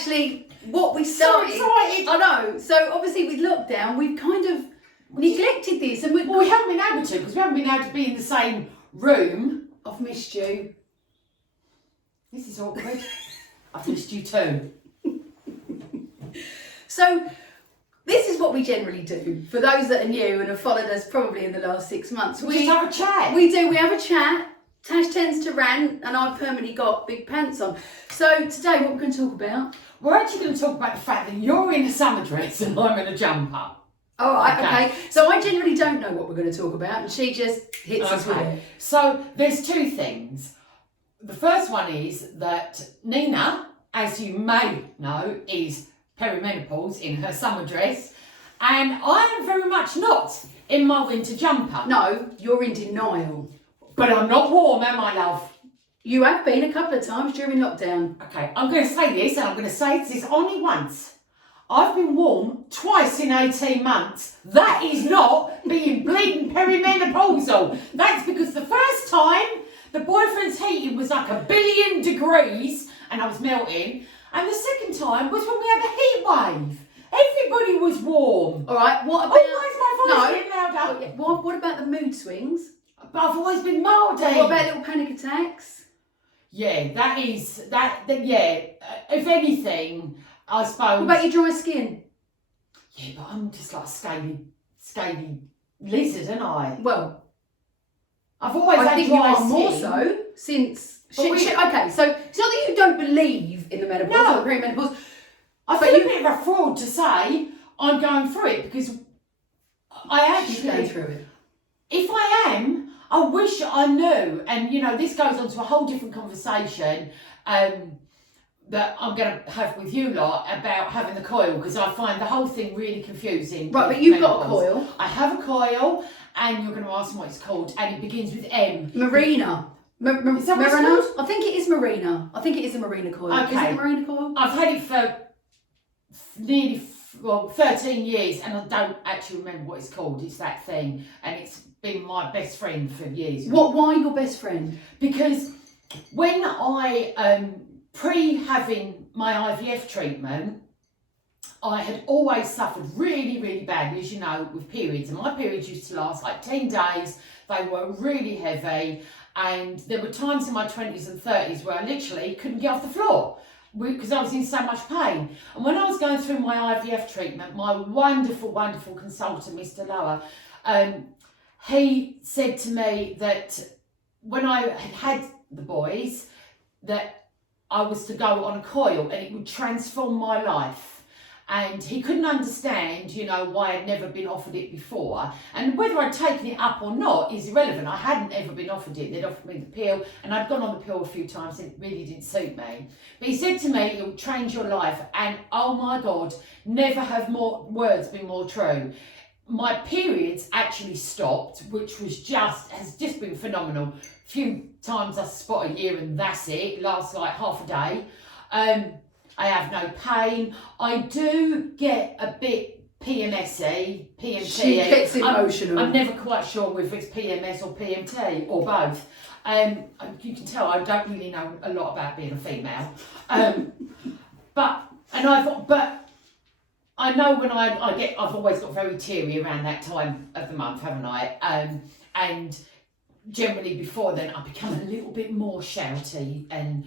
actually, what we started... So excited. I know. So obviously with lockdown, we've kind of neglected this. And we haven't been able to, because we haven't been able to be in the same room. I've missed you. This is awkward. I've missed you too. So this is what we generally do. For those that are new and have followed us probably in the last 6 months. We just have a chat. We do. We have a chat. Tash tends to rant and I've permanently got big pants on. So today what we're going to talk about? We're actually going to talk about the fact that you're in a summer dress and I'm in a jumper. All right, okay. So I generally don't know what we're going to talk about and she just hits us with it. So there's two things. The first one is that Nina, as you may know, is perimenopause in her summer dress, and I am very much not in my winter jumper. No, you're in denial. But I'm not warm, am I, love? You have been a couple of times during lockdown. Okay, I'm going to say this, and I'm going to say this only once. I've been warm twice in 18 months. That is not being bleeding perimenopausal. That's because the first time the boyfriend's heating was like 1 billion degrees and I was melting. And the second time was when we had a heat wave. Everybody was warm. All right, what about... Oh, why is my voice getting louder? What about the mood swings? But I've always been mouldy. What about little panic attacks? Yeah, that is... yeah, if anything, I suppose... What about your dry skin? Yeah, but I'm just like a scaly lizard, aren't I? Well... I've always I had think dry you are skin. more so since... Okay, so it's not that you don't believe in the menopause or the perimenopause. I feel a bit of a fraud to say I'm going through it because I actually... You go through it. If I am, I wish I knew. And, you know, this goes on to a whole different conversation that I'm going to have with you lot about having the coil, because I find the whole thing really confusing. Right, but you've got a coil. I have a coil, and you're going to ask me what it's called, and it begins with M. Marina. Is that what it's Marina? called? I think it is Marina. I think it is a Marina coil. Okay. Is it a Marina coil? I've had it for nearly 13 years, and I don't actually remember what it's called. It's that thing, and it's been my best friend for years. Why your best friend? Because when I pre-having my IVF treatment, I had always suffered really, really badly, as you know, with periods. And my periods used to last like 10 days. They were really heavy. And there were times in my 20s and 30s where I literally couldn't get off the floor because I was in so much pain. And when I was going through my IVF treatment, my wonderful, wonderful consultant, Mr. Lower, he said to me that when I had the boys, that I was to go on a coil and it would transform my life. And he couldn't understand, you know, why I'd never been offered it before. And whether I'd taken it up or not is irrelevant. I hadn't ever been offered it. They'd offered me the pill, and I'd gone on the pill a few times and it really didn't suit me. But he said to me, it will change your life. And oh my God, never have more words been more true. My periods actually stopped, which has just been phenomenal. A few times I spot a year and that's it. It lasts like half a day. I have no pain. I do get a bit PMSy, PMT. She gets emotional. I'm never quite sure if it's PMS or PMT or both. You can tell I don't really know a lot about being a female. But I know when I've always got very teary around that time of the month, haven't I? And generally before then I become a little bit more shouty and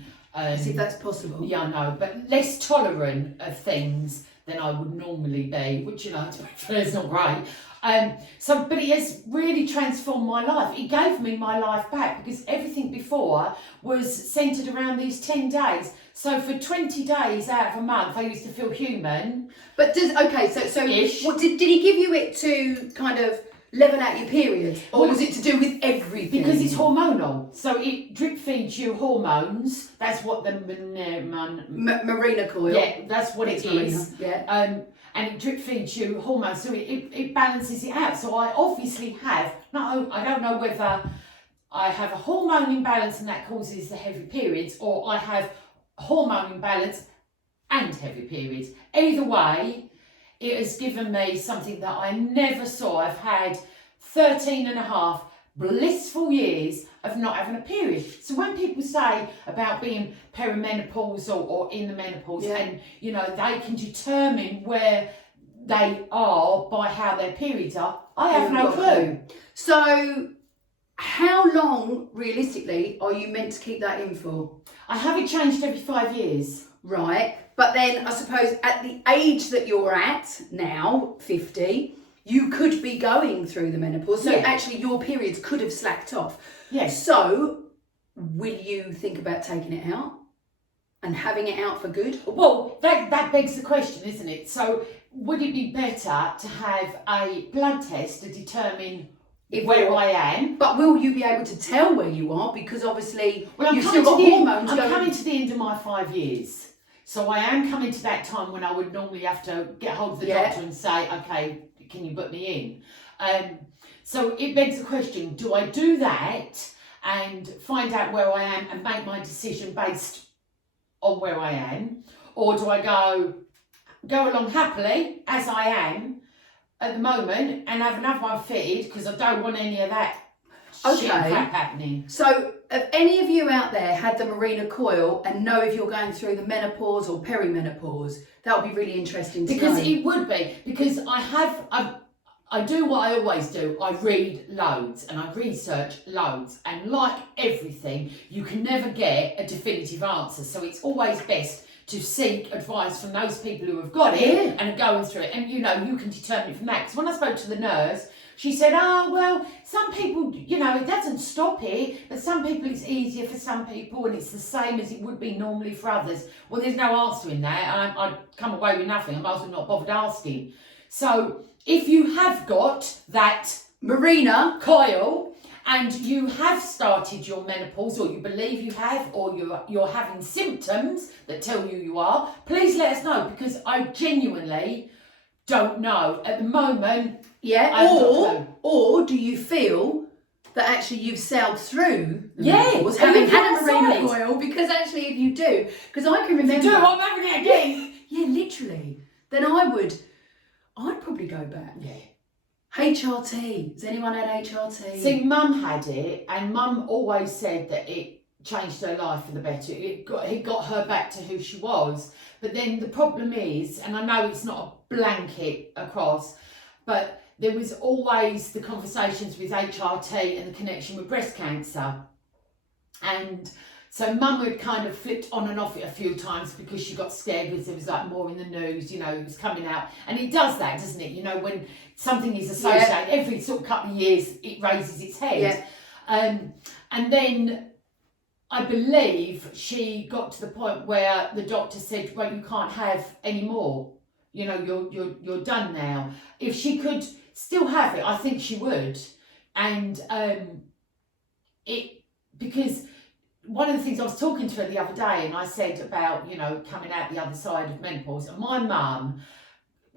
see if that's possible. Yeah, I know, but less tolerant of things than I would normally be, which, you know, to be fair, is not great. But it has really transformed my life. It gave me my life back because everything before was centred around these 10 days. So for 20 days out of a month, I used to feel human. But what did he give you it to kind of level out your period, or was it to do with everything? Because it's hormonal, so it drip feeds you hormones. That's what the Marina coil. Yeah, that's what it is. Marina. Yeah. And it drip feeds you hormones, so it balances it out. So I obviously have I don't know whether I have a hormone imbalance and that causes the heavy periods, or I have hormone imbalance and heavy periods. Either way, it has given me something that I never saw. I've had 13 and a half blissful years of not having a period. So when people say about being perimenopausal or in the menopause, and they can determine where they are by how their periods are, I have no clue. So how long realistically are you meant to keep that in for? I have it changed every 5 years. Right, but then I suppose at the age that you're at now, 50, you could be going through the menopause. So actually your periods could have slacked off. Yes. So will you think about taking it out and having it out for good? Well, that begs the question, isn't it? So would it be better to have a blood test to determine where I am? But will you be able to tell where you are? Because obviously you've still got hormones going. I'm coming to the end of my 5 years. So I am coming to that time when I would normally have to get hold of the doctor and say, okay, can you put me in? So it begs the question, do I do that and find out where I am and make my decision based on where I am? Or do I go along happily as I am at the moment and have another one fitted because I don't want any of that shit crap happening? So have any of you out there had the Marina coil and know if you're going through the menopause or perimenopause? That would be really interesting to know. Because it would be, because I do what I always do. I read loads and I research loads, and like everything, you can never get a definitive answer. So it's always best to seek advice from those people who have got it and are going through it. And you can determine it from that. Because when I spoke to the nurse, she said, some people, it doesn't stop it, but some people it's easier for some people and it's the same as it would be normally for others. Well, there's no answer in that. I'd come away with nothing. I might as well not bothered asking. So if you have got that Marina coil and you have started your menopause, or you believe you have, or you're having symptoms that tell you are, please let us know, because I genuinely don't know at the moment. Or do you feel that actually you've sailed through the menopause, having had a Marina coil? Because actually if you do, because I can remember... If you do, I'm having it again. Yeah, literally. Then I'd probably go back. Yeah. HRT. Has anyone had HRT? See, Mum had it, and Mum always said that it changed her life for the better. It got her back to who she was. But then the problem is, and I know it's not a blanket across, but there was always the conversations with HRT and the connection with breast cancer. And so Mum had kind of flipped on and off it a few times because she got scared because there was like more in the news, it was coming out. And it does that, doesn't it? When something is associated, every sort of couple of years, it raises its head. Yeah. And then I believe she got to the point where the doctor said, well, you can't have any more. You're done now. If she could still have it, I think she would. And because one of the things I was talking to her the other day, and I said about, coming out the other side of menopause, and my mum,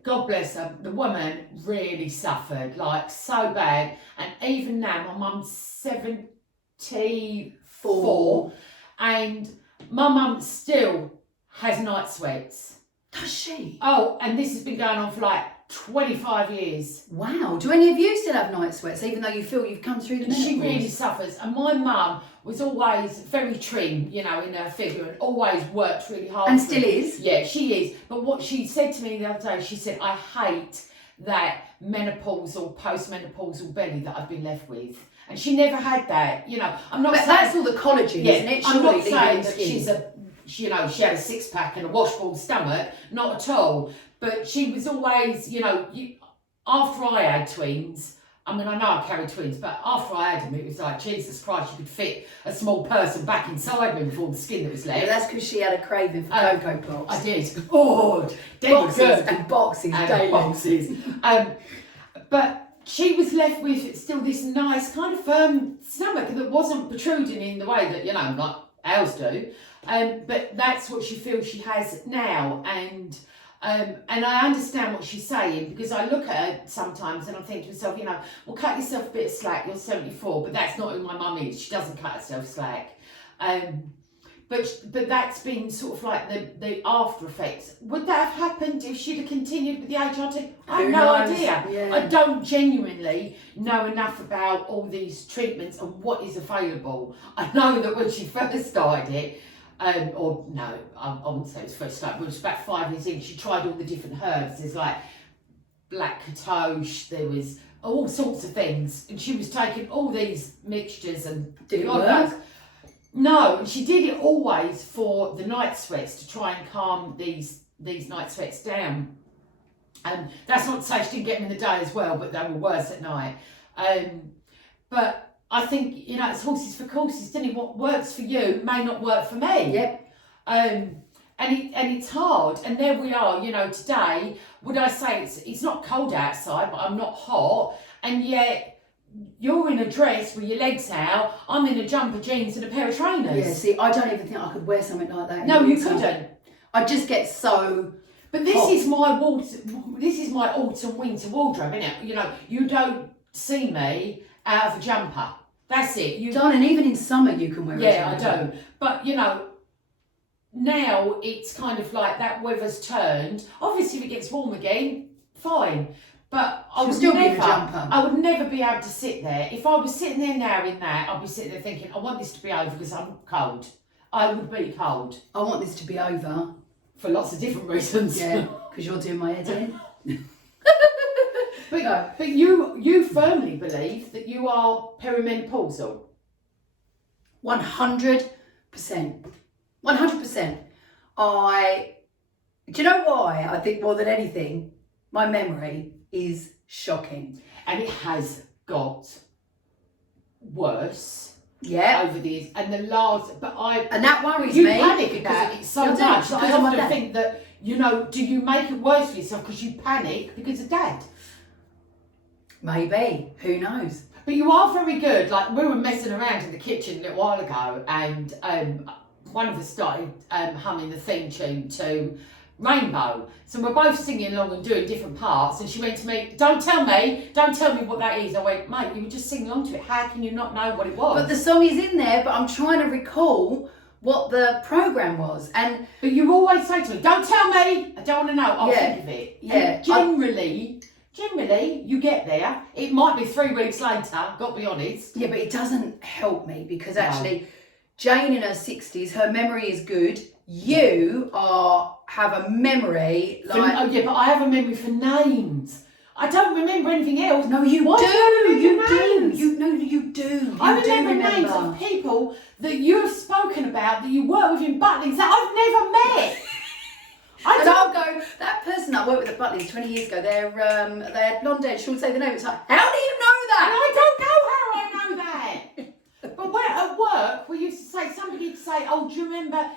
God bless her, the woman really suffered, like so bad. And even now, my mum's 74, and my mum still has night sweats. Does she? Oh, and this has been going on for like 25 years. Wow. Do any of you still have night sweats, even though you feel you've come through the menopause? She really suffers. And my mum was always very trim, in her figure, and always worked really hard. And still is. Yeah, she is. But what she said to me the other day, she said, I hate that menopausal, postmenopausal belly that I've been left with. And she never had that. I'm not saying... that's all the collagen, isn't it? I'm not saying that she had a six-pack and a washboard stomach. Not at all. But she was always, after I had twins, I know I carried twins, but after I had them, it was like, Jesus Christ, you could fit a small person back inside me with all the skin that was left. Yeah, that's because she had a craving for Cocoa Pops. I did. Oh, boxes and boxes. But she was left with still this nice kind of firm stomach that wasn't protruding in the way that, like ours do. But that's what she feels she has now. And I understand what she's saying, because I look at her sometimes and I think to myself, well, cut yourself a bit of slack, you're 74, but that's not who my mum is. She doesn't cut herself slack. But that's been sort of like the after effects. Would that have happened if she'd have continued with the HRT? I have no idea. Yeah. I don't genuinely know enough about all these treatments and what is available. I know that when she first started it, I wouldn't say it was first started, but it was about 5 years in, she tried all the different herbs. There's like black katosh, there was all sorts of things, and she was taking all these mixtures and did it work? No, she did it always for the night sweats, to try and calm these night sweats down. And that's not to say she didn't get them in the day as well, but they were worse at night. But I think, it's horses for courses, didn't it? What works for you may not work for me. Yep. And it's hard. And there we are, today, would I say it's not cold outside, but I'm not hot. And yet you're in a dress with your legs out, I'm in a jumper, jeans and a pair of trainers. Yeah, see, I don't even think I could wear something like that. No, you couldn't. I just get so... But this is my autumn winter wardrobe, isn't it? You don't see me out of a jumper. That's it. Darling, even in summer you can wear a jumper. Yeah, I don't. But, now it's kind of like that weather's turned. Obviously, if it gets warm again, fine. But I would never be able to sit there. If I was sitting there now in that, I'd be sitting there thinking, I want this to be over because I'm cold. I would be cold. I want this to be over. For lots of different reasons. Yeah, because you're doing my head in. But you firmly believe that you are perimenopausal. 100%. 100%. Do you know why? I think more than anything, my memory is shocking. And it has got worse. Yeah. Over the years. And and that worries me. You panic because it's so much. I often think that, do you make it worse for yourself because you panic because of Dad? Maybe. Who knows? But you are very good. Like, we were messing around in the kitchen a little while ago, and one of us started humming the theme tune to Rainbow. So we're both singing along and doing different parts, and she went to me, don't tell me what that is. I went, mate, you were just singing along to it. How can you not know what it was? But the song is in there, but I'm trying to recall what the programme was. But you always say to me, don't tell me, I don't want to know, I'll think of it. Yeah. And generally, you get there. It might be 3 weeks later, got to be honest. Yeah, but it doesn't help me because actually, Jane in her 60s, her memory is good. You have a memory like... but I have a memory for names. I don't remember anything else. No, you do. You do. I remember names of people that you have spoken about, that you work with in Butlins, that I've never met. I'll go, that person I worked with at Butlins 20 years ago, they had blonde hair, she would say the name, it's like, how do you know that? And I don't know how I know that. But at work, we used to say, somebody would say, oh, do you remember,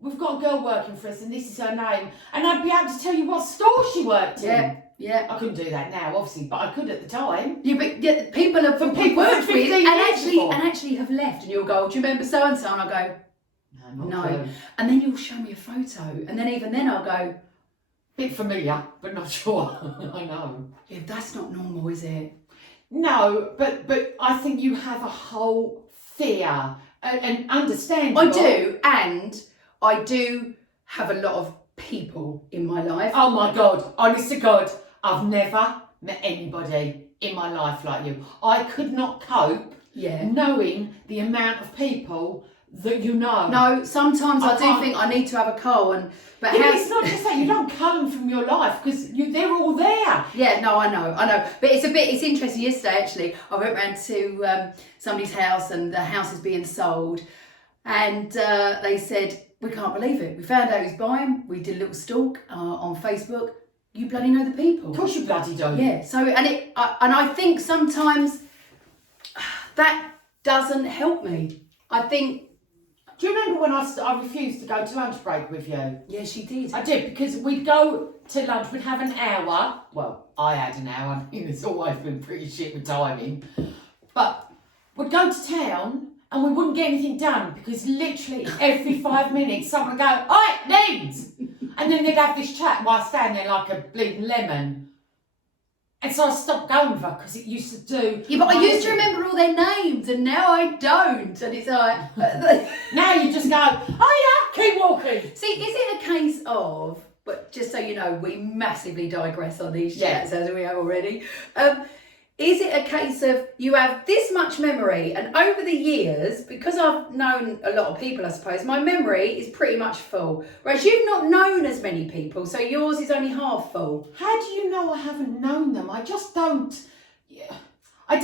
we've got a girl working for us and this is her name. And I'd be able to tell you what store she worked in. Yeah. I couldn't do that now, obviously, but I could at the time. Yeah, but people have worked with and actually have left, and you'll go, do you remember so and so? And I'll go, no. And then you'll show me a photo, and then even then I'll go, bit familiar, but not sure. I know. Yeah, that's not normal, is it? No, but I think you have a whole fear and understanding. I do, and I do have a lot of people in my life. Oh my God, honest to God, I've never met anybody in my life like you. I could not cope knowing the amount of people that you know. No, sometimes I do think I need to have a call, but it's not just that, you don't cull them from your life because they're all there. Yeah, no, I know, but it's interesting. Yesterday, actually, I went round to somebody's house, and the house is being sold, and they said, we can't believe it. We found out who's buying. We did a little stalk on Facebook. You bloody know the people. Of course you bloody do. Yeah. So and I think sometimes that doesn't help me. I think. Do you remember when I refused to go to lunch break with you? Yes, she did. I did, because we'd go to lunch. We'd have an hour. Well, I had an hour. It's always been pretty shit with timing. But we'd go to town. And we wouldn't get anything done because literally every 5 minutes someone would go, "Oi, Neens!" And then they'd have this chat while I stand there like a bleeding lemon. And so I stopped going with her because it used to do. Yeah, but I used to remember all their names, and now I don't. And it's like now you just go, oh yeah, keep walking. See, is it a case of? But just so you know, we massively digress on these chats as we have already. Is it a case of you have this much memory, and over the years, because I've known a lot of people, I suppose, my memory is pretty much full. Whereas you've not known as many people, so yours is only half full. How do you know I haven't known them? I just don't. Yeah, I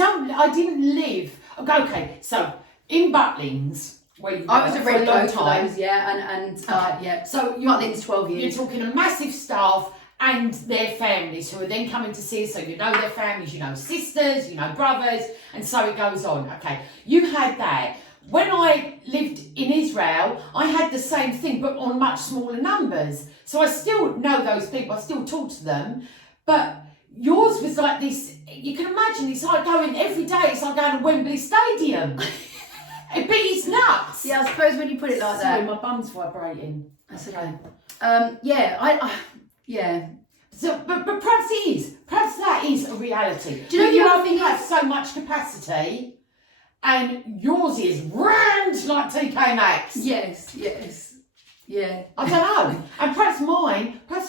didn't live. Okay, so in Butlins, where you I was a red long coat for time. those, yeah. So Butlins 12 years. You're talking a massive staff and their families who are then coming to see us. So you know their families, you know sisters, you know brothers, and so it goes on. Okay, you had that. When I lived in Israel, I had the same thing, but on much smaller numbers. So I still know those people, I still talk to them, but yours was like this. You can imagine it's like going every day. It's like going to Wembley Stadium. But it's nuts. Yeah, I suppose when you put it like Sorry, that. my bum's vibrating. That's okay. Yeah. So, but perhaps it is. Perhaps that is a reality. Do you know you the other only thing have is- so much capacity, and yours is round like TK Maxx. Yes. Yeah. I don't know. And perhaps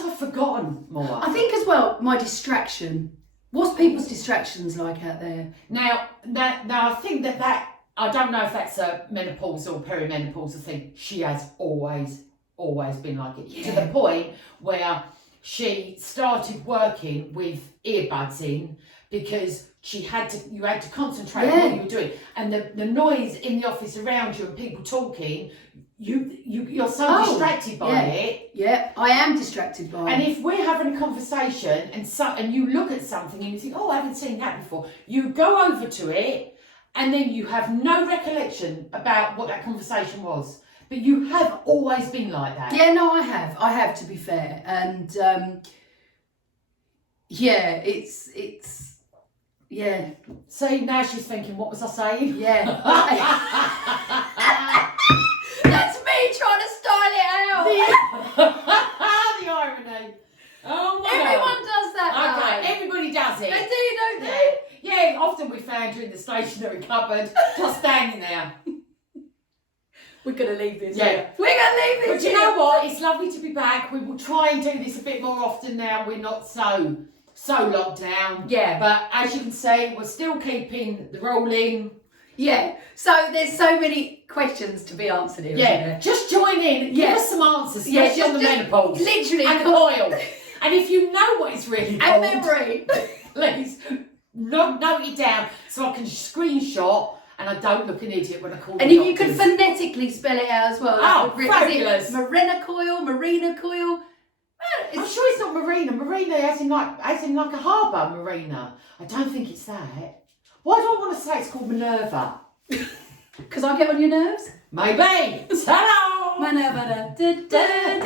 I've forgotten more. I think as well, my distraction. What's people's distractions like out there? Now, I think that I don't know if that's a menopausal or perimenopausal thing. She has always been like it. Yeah. To the point where she started working with earbuds in because you had to concentrate on what you were doing. And the noise in the office around you and people talking, you're so distracted by it. Yeah, I am distracted by And it. if we're having a conversation and you look at something and you think, oh, I haven't seen that before, you go over to it and then you have no recollection about what that conversation was. But you have always been like that. Yeah, no, I have to be fair. And it's yeah. See, now she's thinking, what was I saying? Yeah. That's me trying to style it out. The irony. Oh my Everyone God. does that. Okay, everybody does it. They do, don't they? Yeah, often we found you in the stationery cupboard, just standing there. We're gonna leave this. Yeah. Here. We're gonna leave this. But you here. know what? It's lovely to be back. We will try and do this a bit more often now. We're not so locked down. Yeah. But as you can see, we're still keeping the rolling. Yeah. So there's so many questions to be answered here. Isn't Yeah. there? Just join in. Give us some answers, Yeah, especially on the just menopause. literally And the oil. And if you know what it's really called, and memory. please note it down so I can screenshot and I don't look an idiot when I call And the if you could doctors. phonetically spell it out as well. Oh, is it fabulous. Marina coil. I'm sure it's not marina. Marina as in like a harbour marina. I don't think it's that. Why do I want to say it's called Minerva? Because I get on your nerves. Maybe. Ta-da! Minerva. Da, da,